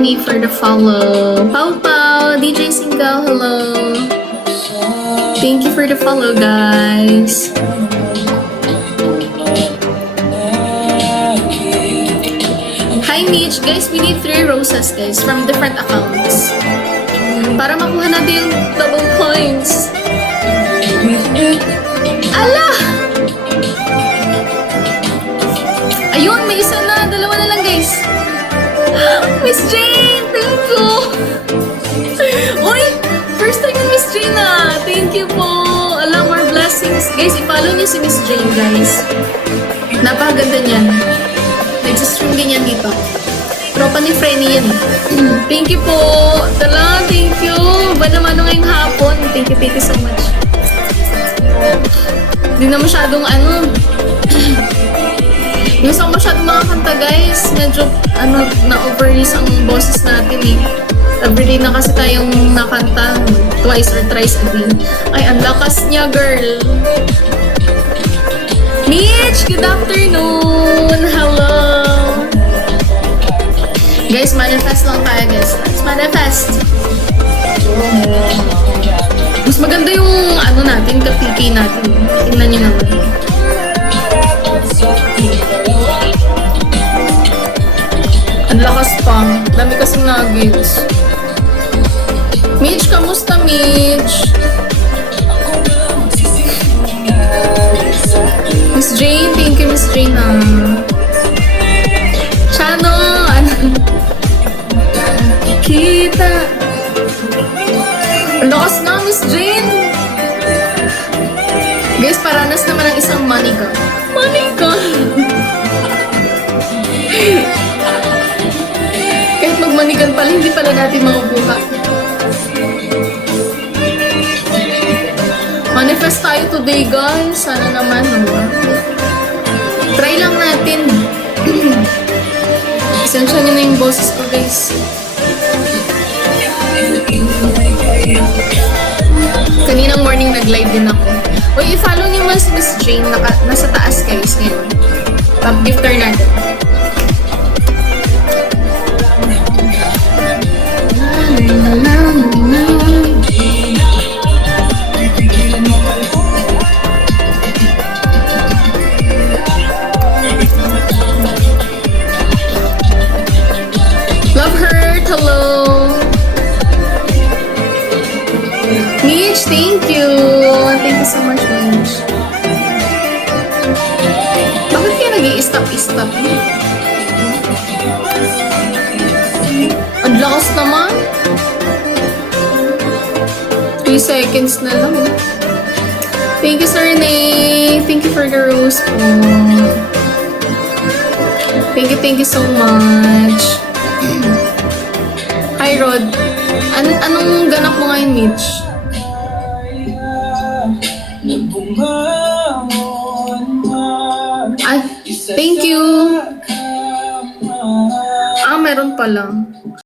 Lenny for the follow. Pau Pau, DJ Single, hello. Thank you for the follow, guys. Hi Mitch, guys, we need 3 roses, guys, from different accounts. Para makuha natin yung double points. Ala! Ayun, may isa na. Dalawa na lang, guys. Miss Jane, thank you. Uy, first time yung Miss Jane na. Thank you po. Ala, more blessings. Guys, i-follow niyo si Miss Jane, guys. Napakaganda niyan. Nagsistream ganyan dito. Tropa ni Frenny yan. Thank you po. Tala, thank you. Ba naman ngayong hapon. Thank you so much. Hindi na masyadong yung sa masyadong mga kanta, guys. Medyo na-overuse ang boses natin eh. Everyday na kasi tayong nakanta twice or thrice a day. Ay, ang lakas niya, girl. Mitch, good afternoon. Hello. Guys, manifest lang tayo, guys. Let's manifest. Mas maganda yung natin, kapiki natin. Tingnan nyo naman. Ang lakas pa. Dami kasing nuggets. Mitch, kamusta, Mitch? Miss Jane, thank you, Miss Jane. Chano, kita. Ang lakas na, Miss Jane. Guys, paranas naman ang isang money gun. Money gun. Kahit mag-money gun pala, hindi pala natin makukuha. Manifest tayo today, guys. Sana naman, Try lang natin. Isensya nyo na yung boses ko, guys. Kaninang morning nag-live din ako. Uy, i-follow niyo mas Miss Jane. Nasa taas, guys, ngayon. Top gifter natin. Love Heart, hello. Mitch, thank you. Thank you so much, Mitch. Bakit kaya nag-i-stop? Ang lakas naman. 3 seconds na lang. Thank you, Sir Nate. Thank you for the rose po. Thank you so much. Hi, Rod. Anong ganap mo ngayon, Mitch? Ay, thank you. Meron pa lang.